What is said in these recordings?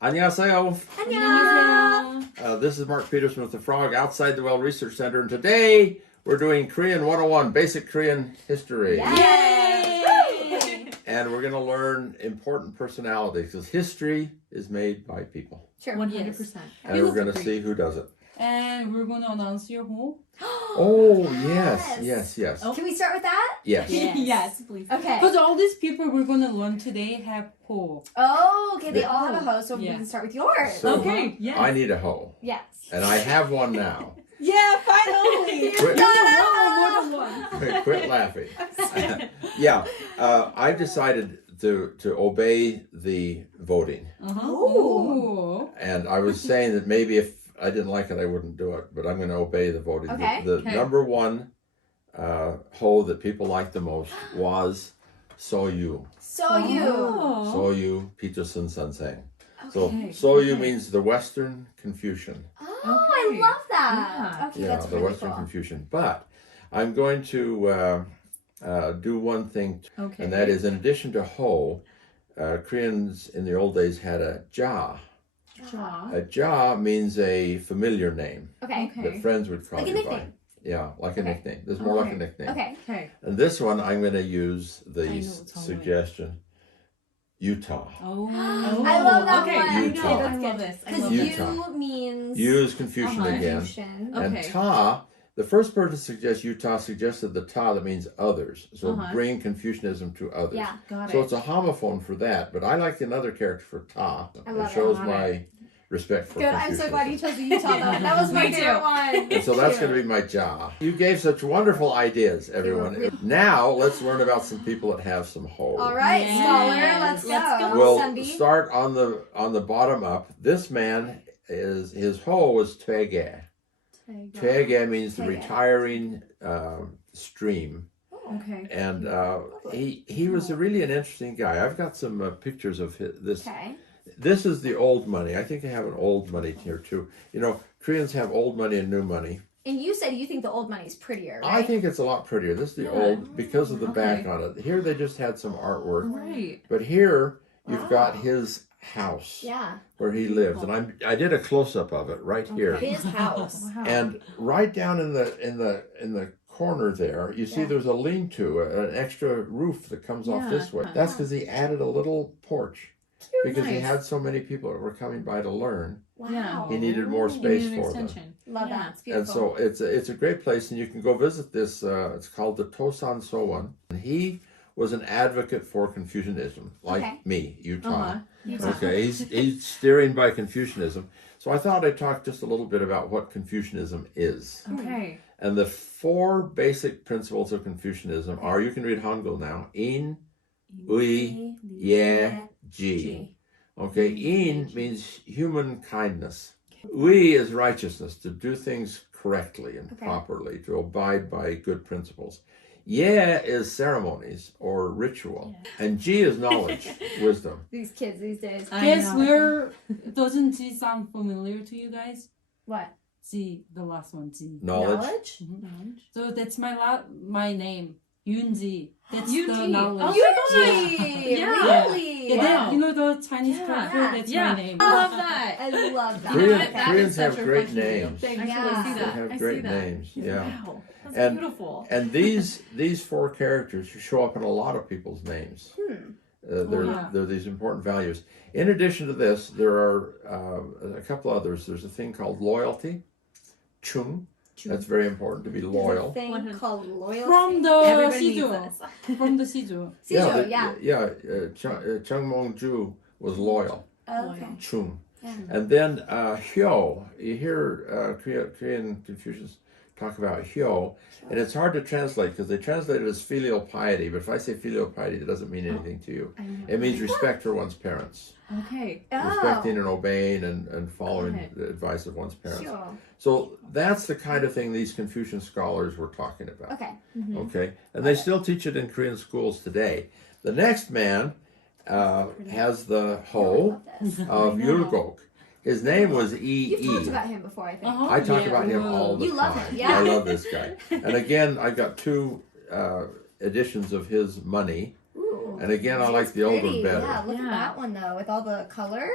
안녕하세요. 안녕. This is Mark Peterson with the Frog outside the Well Research Center, and today we're doing Korean 101, Basic Korean History. Yay! And we're going to learn important personalities because history is made by people. Sure. 100%. And we're going to see who does it. And we're going to announce your home. Oh, yes. Oh. Can we start with that? Yes. Yes, please. Okay. Because all these people we're going to learn today have ho. Oh, okay. They Yeah. all have a host, so we Yeah. can start with yours. So- Okay, yes. I need a hoe, Yes. and I have one now. Yeah, finally! Quit, More than one. quit laughing. Yeah, I've decided to obey the voting. Ooh. And I was saying that maybe if I didn't like it, I wouldn't do it, but I'm going to obey the voting. Okay. The Okay. number one hoe that people liked the most was Soyu. So Soyu Peterson Sensei. So Okay. Soyu means the Western Confucian. Oh, Okay. I love that. Yeah. Okay, Yeah, that's the really Western cool. Confucian. But I'm going to do one thing, Okay. and that is in addition to ho, Koreans in the old days had a ja. Ja. A ja means a familiar name Okay. that friends would call Like a you nickname. by. Yeah, like a Okay. nickname. This is more like a Okay. nickname. Okay. Okay. And this one, I'm going to use the I know, totally. suggestion, Utah. Oh. I love that okay. one. Utah. Okay, I that's love good. this. I Because love you- this. Utah. you means Use Confucian again. Confucian. Okay. And ta, the first person to suggest Utah suggested the ta that means others. So bring Confucianism to others. Yeah. Got So it. it's a homophone for that, but I like another character for ta. I love It shows it. my respect for Good. I'm so glad you Confucianism. chose the Utah one. That was my Me too. favorite one. And so that's going to be my ja. You gave such wonderful ideas, everyone. really- Now let's learn about some people that have some hope. All right, Yes. scholar. Let's Let's go. go. We'll Sunday. start on the bottom up. This man is his ho was Twege. Twege means the Twege. retiring stream, Okay. and he was really an interesting guy. I've got some pictures of this. Okay. This is the old money. I think I have an old money here too. You know, Koreans have old money and new money. And you said you think the old money's prettier, right? I think it's a lot prettier. This is the Yeah. old because of the back Okay. on it. Here they just had some artwork, Right. but here you've got Wow. his house Yeah. where he lived, and I did a close up of it right here. His house. Wow. And right down in the corner there, you see Yeah. there's a lean-to, an extra roof that comes off this way. Yeah. That's because he added a little porch because he Nice. had so many people that were coming by to learn. Wow. Yeah. He needed more You space need an for them. extension. Love Yeah. that. It's And beautiful. so it's a great place, and you can go visit this. It's called the Tosan Sowan. And he was an advocate for Confucianism, like Okay. me, Utah. Utah. Okay, he's steering by Confucianism. So I thought I'd talk just a little bit about what Confucianism is. Okay. And the four basic principles of Confucianism are, you can read Hangul now, in, ui, ye, ji. Okay, in means human kindness. Ui is righteousness, to do things correctly and Okay. properly, to abide by good principles. Ye is ceremonies or ritual. And ji is knowledge, wisdom. These kids these days. Guess where doesn't G sound familiar to you guys? What? G, the last one, G. Knowledge. So that's my name, Yunji. That's the Yunji. knowledge. Yuji! Yeah. Really? Yeah, Wow. you know the Chinese Yeah. character? That's Yeah. my name. I love that. I love that. Korean- Okay. Koreans That is have such a great functional names. thing. Yeah. I see They that. have I great see that. names, yeah. Wow. That's And- beautiful. And these four characters show up in a lot of people's names. They're these important values. In addition to this, there are a couple others. There's a thing called loyalty, chung. That's very important to be There's loyal. a thing 100. called loyalty. From the Everybody needs Siju. this. From the Siju. Sijo, yeah. Chung Mong-ju was loyal, Okay. chung. Yeah. And then hyo. You hear Korean Confucians talk about hyo, and it's hard to translate because they translate it as filial piety. But if I say filial piety, it doesn't mean anything to you. It means respect for one's parents, Okay. respecting and obeying and following Got it. the advice of one's parents. Sure. So that's the kind of thing these Confucian scholars were talking about. Okay. Okay, and they still teach it in Korean schools today. The next man has the ho of Yulgok. His name was You've talked E. about him before, I think. Uh-huh. I talk Yeah, about him all the You love time. him, yeah. I love this guy. And again, I've got two editions of his money. Ooh. And again, I like It's the old pretty. one better. Yeah, look Yeah. at that one though, with all the color.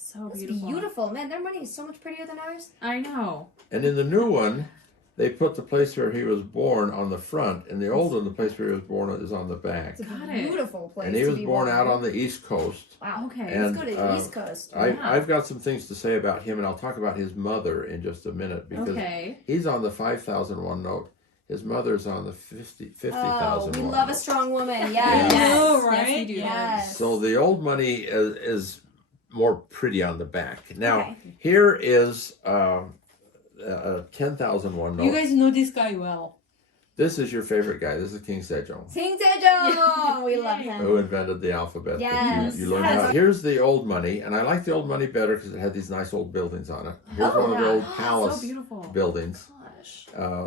So That's beautiful. beautiful. Man, their money is so much prettier than ours. I know. And in the new one, they put the place where he was born on the front. In the old one, the place where he was born is on the back. It's a Got it. beautiful place And he to was be born out on the East Coast. Wow. Okay. And, Let's go to the East Coast. I've got some things to say about him, and I'll talk about his mother in just a minute because Okay. he's on the 5,001 note. His mother's on the 50,000. We love a strong woman. Yes. I know, Yes. right? Yes, we do. Yes. So the old money is more pretty on the back. Now, Okay. here is a 10,001 note. You guys know this guy well. This is your favorite guy. This is King Sejong, Sing Sejong! We love him. who invented the alphabet. Yes. That you learn Yes. how. Here's the old money, and I like the old money better because it had these nice old buildings on it. Here's one of the old palace So beautiful. buildings. Gosh.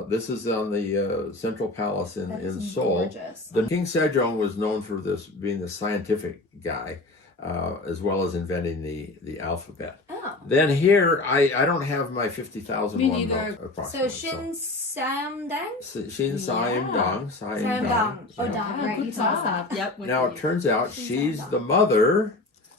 This is on the Central Palace That in is Seoul. gorgeous. The King Sejong was known for this being the scientific guy, as well as inventing the alphabet. Oh. Then here, I don't have my 50,000 Me one neither. note So approximately. Shin Samdang? Shin Saim Yeah. Dong. Saim Samdang. Dong. Oh, Yeah. Dong, Yeah, right. good You told us job. that. Yep. with Now you. it turns out Shin she's Saim the Dong. mother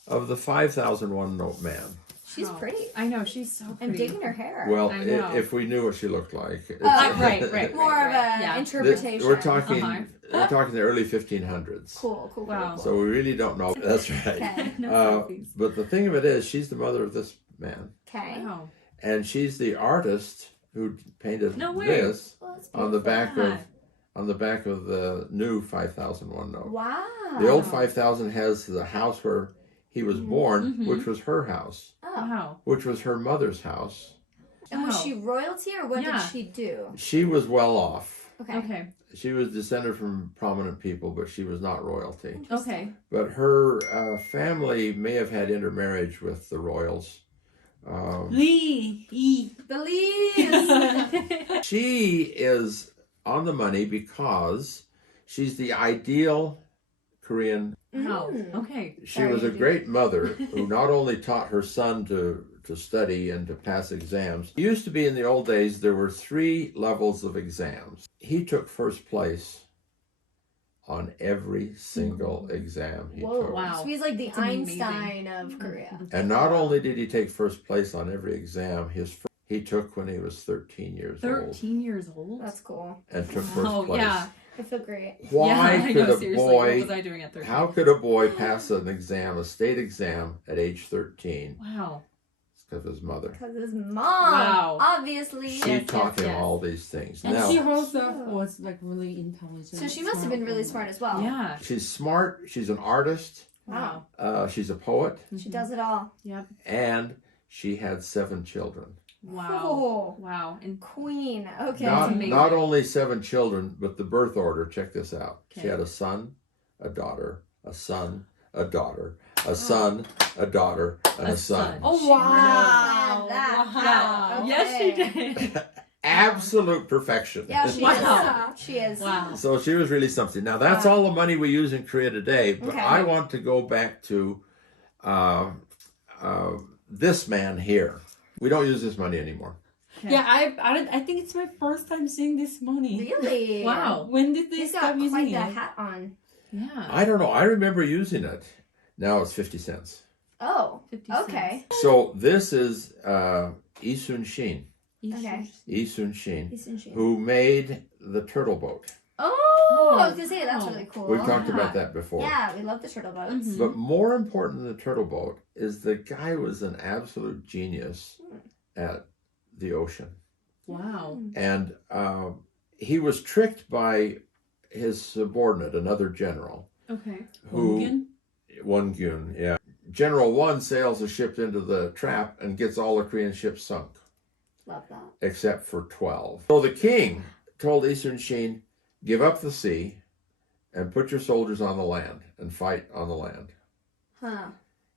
of the 5,001 note man. She's Oh. pretty. I know, she's so pretty. I'm digging her hair. Well, I know. if we knew what she looked like. Right. More of an Yeah. interpretation. We're talking. Uh-huh. We're talking the early 1500s. Cool. Wow. So we really don't know. That's right. Okay. No Uh, selfies. but the thing of it is, she's the mother of this man, Okay. Wow. and she's the artist who painted No way. this Well, that's on the beautiful. back of the new 5001 note. Wow. The old 5000 has the house where he was born, Mhm. which was her house, Oh. Wow. which was her mother's house. And was Wow. she royalty or what Yeah. did she do? She was well off. Okay. Okay. She was descended from prominent people, but she was not royalty. Okay. But her family may have had intermarriage with the royals. Lee. Belize. She is on the money because she's the ideal Korean. Wow. Mm. Okay. She Sorry, was a you do. great mother who not only taught her son to study and to pass exams. It used to be in the old days there were 3 levels of exams. He took first place on every single exam he Whoa. took. Wow. So he's like the That's amazing. Einstein of Korea. And not only did he take first place on every exam, he took when he was 13 years old 13 years old? That's cool. and took first Oh, place. yeah. I feel great. Why yeah, I could know, a seriously. What was boy I doing at 13? how could a boy pass an exam, a state exam at age 13? Wow. It's because of his mother. Because his mom, Wow. obviously. She Yes, taught him yes. all these things. And Now, she herself was like really intelligent. So she must have been really smart as well. Yeah. she's smart, she's an artist, Wow. she's a poet, She does it all. Yep. and she had 7 children. Wow. Oh, Wow. And queen. Okay. amazing. Not only 7 children, but the birth order, check this out. She Okay. had a son, a daughter, a son, a daughter, a son, a daughter, and a son. Oh, She wow. really planned that Wow. out. Yes, she Okay. did. Absolute perfection. Yeah, she Wow. is. She is. Wow. So she was really something. Now that's Wow. all the money we use in Korea today, but Okay. I want to go back to this man here. We don't use this money anymore. Yeah, I think it's my first time seeing this money. Really? Wow. When did they He's got stop quite using the it? hat on. Yeah. I don't know. I remember using it. Now it's 50 cents. Oh, 50 okay. So this is Lee Sun-shin, Okay. Lee Sun-shin, Isn't she? who made the turtle boat. Oh, I was gonna say that's really cool. We've talked Yeah. about that before. Yeah, we love the turtle boats. Mhm. But more important than the turtle boat is the guy was an absolute genius at the ocean. Wow. And he was tricked by his subordinate, another general, Okay. who Wongyun? Wongyun, yeah. General One sails a ship into the trap and gets all the Korean ships sunk, Love that. except for 12. So the king told Lee Sun-shin, give up the sea and put your soldiers on the land and fight on the land. Huh.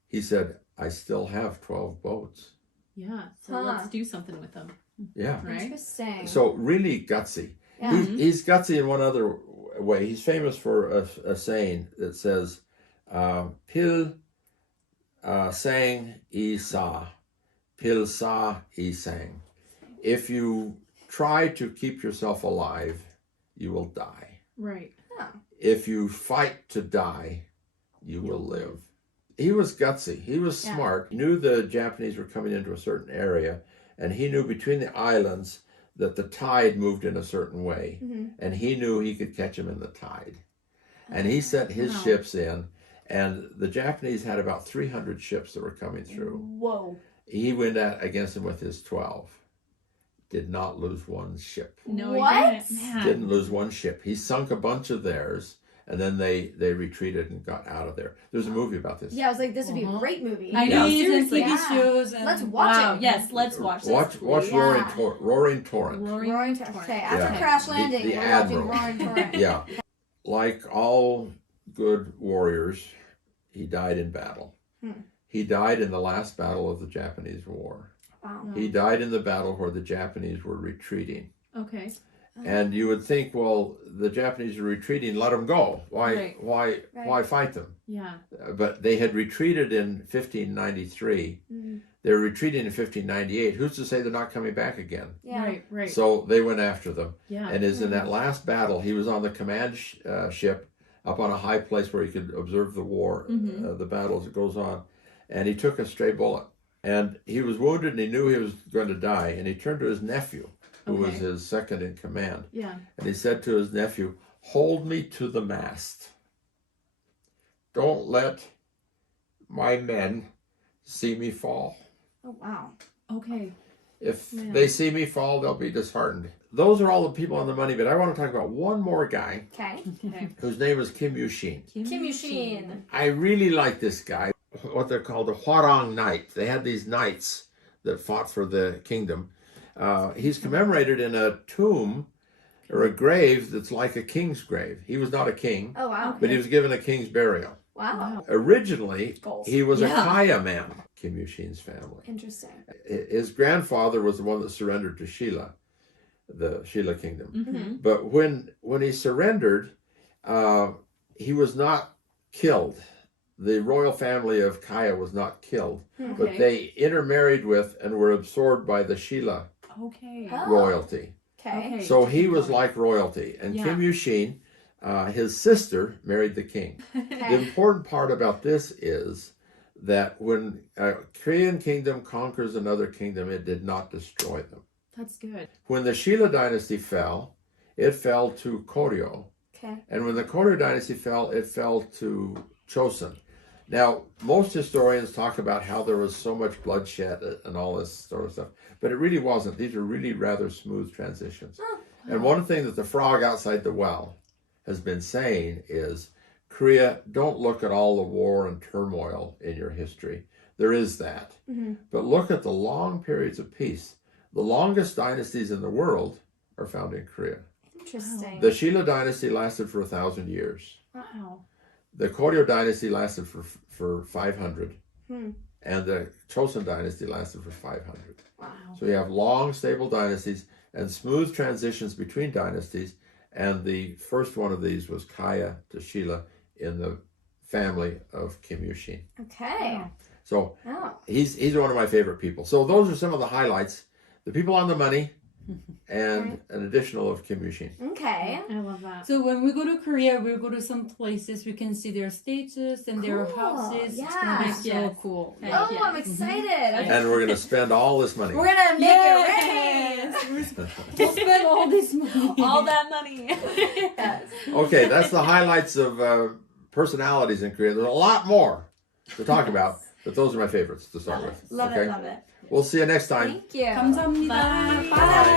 He said, I still have 12 boats. Yeah. So Huh. let's do something with them. Yeah. Right? Interesting. So really gutsy. yeah. He's gutsy in one other way. He's famous for a saying that says, "Pil sang I sa, pil sa I sang." If you try to keep yourself alive, you will die. Right. If you fight to die, you will live. he was gutsy. He was Yeah. smart. He knew the Japanese were coming into a certain area, and he knew between the islands that the tide moved in a certain way, and he knew he could catch them in the tide. And he sent his Wow. ships in, and the Japanese had about 300 ships that were coming through. Whoa. He went against them with his 12. Did not lose one ship. No, What? he didn't. Man. Didn't lose one ship. He sunk a bunch of theirs, and then they retreated and got out of there. There's a movie about this. Yeah, I was like, this would be a great movie. I Yeah. know, and Seriously. TV Yeah. shows. And, Let's watch wow. it. Yes, let's watch this. Watch Yeah. Roaring Torrent. Roaring Torrent. Okay, after Yeah. Crash The- Landing, the we're Admiral. watching Roaring Torrent. Yeah. Like all good warriors, he died in battle. He died in the last battle of the Japanese War. Wow. He died in the battle where the Japanese were retreating. Okay. And you would think, well, the Japanese are retreating, let them go. Right. Why fight them? Yeah. But they had retreated in 1593. They were retreating in 1598. Who's to say they're not coming back again? Yeah. Right. So they went after them. Yeah. And in that last battle, he was on the command ship up on a high place where he could observe the war, the battle as it goes on. And he took a stray bullet. And he was wounded and he knew he was going to die. And he turned to his nephew, who was Okay. his second in command. Yeah. And he said to his nephew, hold me to the mast. Don't let my men see me fall. Oh, wow. Okay. If Yeah. they see me fall, they'll be disheartened. Those are all the people on the money, but I want to talk about one more guy Okay. Okay. whose name is Kim Yu-shin. Kim Yu-shin. I really like this guy, what they're called the Horong Knight. They had these knights that fought for the kingdom. He's commemorated in a tomb or a grave that's like a king's grave. He was not a king, Oh, wow. but he was given a king's burial. Wow. Originally, Goals. he was a Yeah. Kaya man, Kim Yu-shin's family. Interesting. His grandfather was the one that surrendered to Shila, the Shila kingdom. Mm-hmm. But when he surrendered, he was not killed. The royal family of Kaya was not killed, but Okay. they intermarried with and were absorbed by the Shila Okay. Oh. royalty. Okay. So he was like royalty. And Yeah. Kim Yu-shin, his sister, married the king. The Okay. important part about this is that when a Korean kingdom conquers another kingdom, it did not destroy them. That's good. When the Shila dynasty fell, it fell to Koryo. Okay. And when the Koryo dynasty fell, it fell to Chosun. Now, most historians talk about how there was so much bloodshed and all this sort of stuff, but it really wasn't. These are really rather smooth transitions. And one thing that the frog outside the well has been saying is, Korea, don't look at all the war and turmoil in your history. There is that. But look at the long periods of peace. The longest dynasties in the world are found in Korea. Interesting. The Shila dynasty lasted for 1,000 years. Wow. The Koryo dynasty lasted for 500. And the Chosun dynasty lasted for 500. Wow. So you have long, stable dynasties and smooth transitions between dynasties. And the first one of these was Kaya to Shila in the family of Kim Yu-shin. Okay. So Oh. he's one of my favorite people. So those are some of the highlights. The people on the money and an additional of Kim Yu-shin. Okay. I love that. So when we go to Korea, we'll go to some places we can see their statues and their Cool. houses. It's gonna be Yes. so Yes. cool. Oh, I'm excited. Okay. And we're going to spend all this money. We're gonna make Yes. it rain. We'll spend all this money. All that money. Yes. Okay, that's the highlights of personalities in Korea. There's a lot more to talk about, but those are my favorites to start with. Love Okay? it. Love it. We'll see you next time. Thank you. 감사합니다. Bye.